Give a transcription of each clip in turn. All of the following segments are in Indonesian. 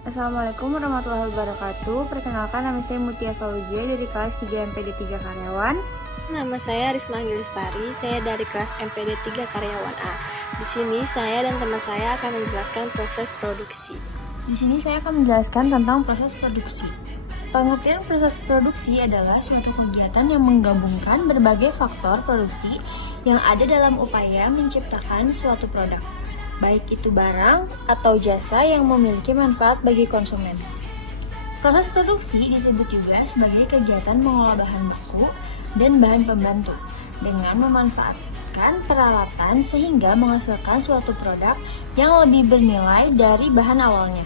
Assalamualaikum warahmatullahi wabarakatuh. Perkenalkan, nama saya Mutia Fauzia dari kelas 3 MPD 3 Karyawan. Nama saya Risma Anggilistari, saya dari kelas MPD 3 Karyawan A. Di sini saya dan teman saya akan menjelaskan proses produksi. Di sini saya akan menjelaskan tentang proses produksi. Pengertian proses produksi adalah suatu kegiatan yang menggabungkan berbagai faktor produksi yang ada dalam upaya menciptakan suatu produk, baik itu barang atau jasa yang memiliki manfaat bagi konsumen. Proses produksi disebut juga sebagai kegiatan mengolah bahan baku dan bahan pembantu dengan memanfaatkan peralatan sehingga menghasilkan suatu produk yang lebih bernilai dari bahan awalnya.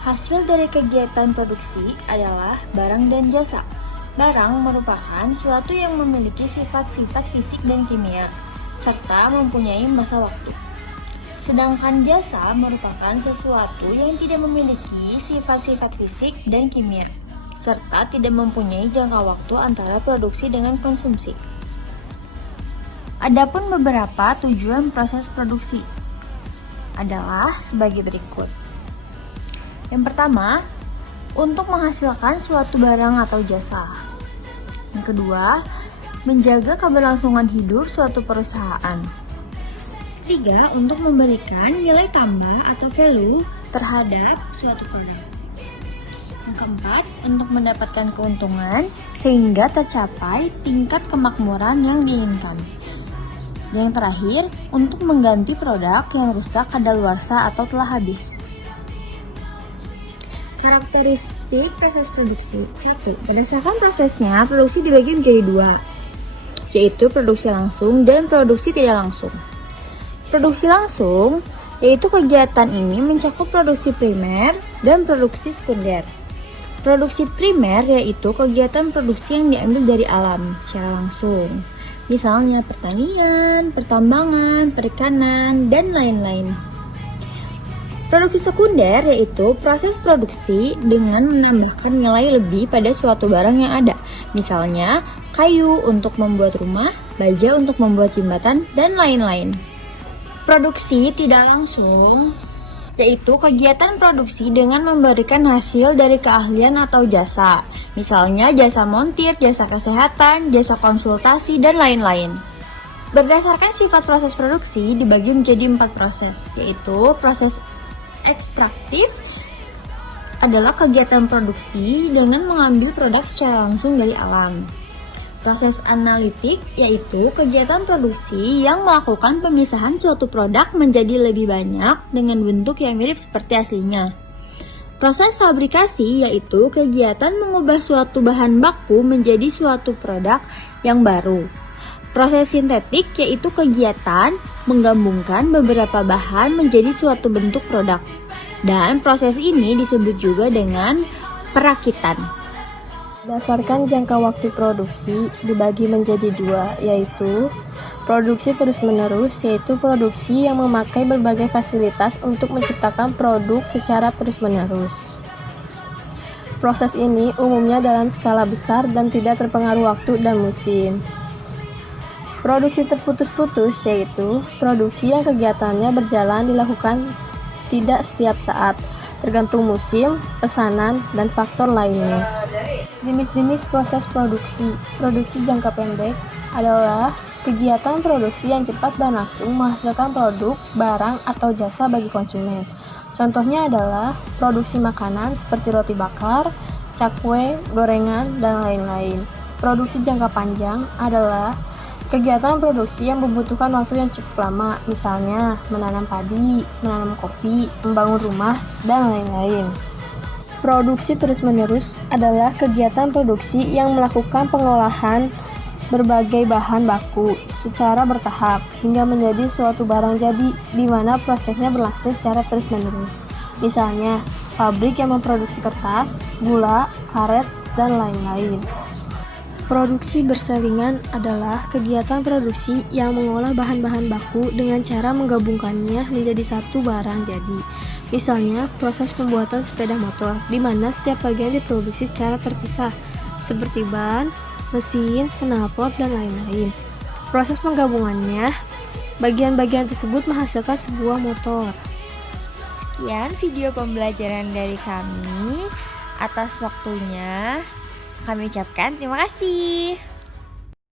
Hasil dari kegiatan produksi adalah barang dan jasa. Barang merupakan suatu yang memiliki sifat-sifat fisik dan kimia, serta mempunyai masa waktu. Sedangkan jasa merupakan sesuatu yang tidak memiliki sifat-sifat fisik dan kimia, serta tidak mempunyai jangka waktu antara produksi dengan konsumsi. Adapun beberapa tujuan proses produksi adalah sebagai berikut. Yang pertama, untuk menghasilkan suatu barang atau jasa. Yang kedua, menjaga keberlangsungan hidup suatu perusahaan. Ketiga, untuk memberikan nilai tambah atau value terhadap suatu produk. Yang keempat, untuk mendapatkan keuntungan sehingga tercapai tingkat kemakmuran yang diinginkan. Yang terakhir, untuk mengganti produk yang rusak kadaluarsa atau telah habis. Karakteristik proses produksi. 1. Berdasarkan prosesnya, produksi dibagi menjadi dua, yaitu produksi langsung dan produksi tidak langsung. Produksi langsung, yaitu kegiatan ini mencakup produksi primer dan produksi sekunder. Produksi primer yaitu kegiatan produksi yang diambil dari alam secara langsung, misalnya pertanian, pertambangan, perikanan, dan lain-lain. Produksi sekunder yaitu proses produksi dengan menambahkan nilai lebih pada suatu barang yang ada, misalnya kayu untuk membuat rumah, baja untuk membuat jembatan, dan lain-lain. Produksi tidak langsung yaitu kegiatan produksi dengan memberikan hasil dari keahlian atau jasa, misalnya jasa montir, jasa kesehatan, jasa konsultasi, dan lain-lain. Berdasarkan sifat proses produksi dibagi menjadi 4 proses, yaitu proses ekstraktif adalah kegiatan produksi dengan mengambil produk secara langsung dari alam. Proses analitik yaitu kegiatan produksi yang melakukan pemisahan suatu produk menjadi lebih banyak dengan bentuk yang mirip seperti aslinya. Proses fabrikasi yaitu kegiatan mengubah suatu bahan baku menjadi suatu produk yang baru. Proses sintetik yaitu kegiatan menggabungkan beberapa bahan menjadi suatu bentuk produk. Dan proses ini disebut juga dengan perakitan. Berdasarkan jangka waktu produksi dibagi menjadi dua, yaitu produksi terus-menerus, yaitu produksi yang memakai berbagai fasilitas untuk menciptakan produk secara terus-menerus. Proses ini umumnya dalam skala besar dan tidak terpengaruh waktu dan musim. Produksi terputus-putus yaitu produksi yang kegiatannya berjalan dilakukan tidak setiap saat, tergantung musim, pesanan, dan faktor lainnya. Jenis-jenis proses produksi. Produksi jangka pendek adalah kegiatan produksi yang cepat dan langsung menghasilkan produk, barang, atau jasa bagi konsumen. Contohnya adalah produksi makanan seperti roti bakar, cakwe, gorengan, dan lain-lain. Produksi jangka panjang adalah kegiatan produksi yang membutuhkan waktu yang cukup lama, misalnya menanam padi, menanam kopi, membangun rumah, dan lain-lain. Produksi terus-menerus adalah kegiatan produksi yang melakukan pengolahan berbagai bahan baku secara bertahap hingga menjadi suatu barang jadi, di mana prosesnya berlangsung secara terus-menerus. Misalnya, pabrik yang memproduksi kertas, gula, karet, dan lain-lain. Produksi bersaringan adalah kegiatan produksi yang mengolah bahan-bahan baku dengan cara menggabungkannya menjadi satu barang jadi. Misalnya, proses pembuatan sepeda motor, di mana setiap bagian diproduksi secara terpisah, seperti ban, mesin, knalpot, dan lain-lain. Proses penggabungannya, bagian-bagian tersebut menghasilkan sebuah motor. sekian video pembelajaran dari kami. Atas waktunya kami ucapkan terima kasih.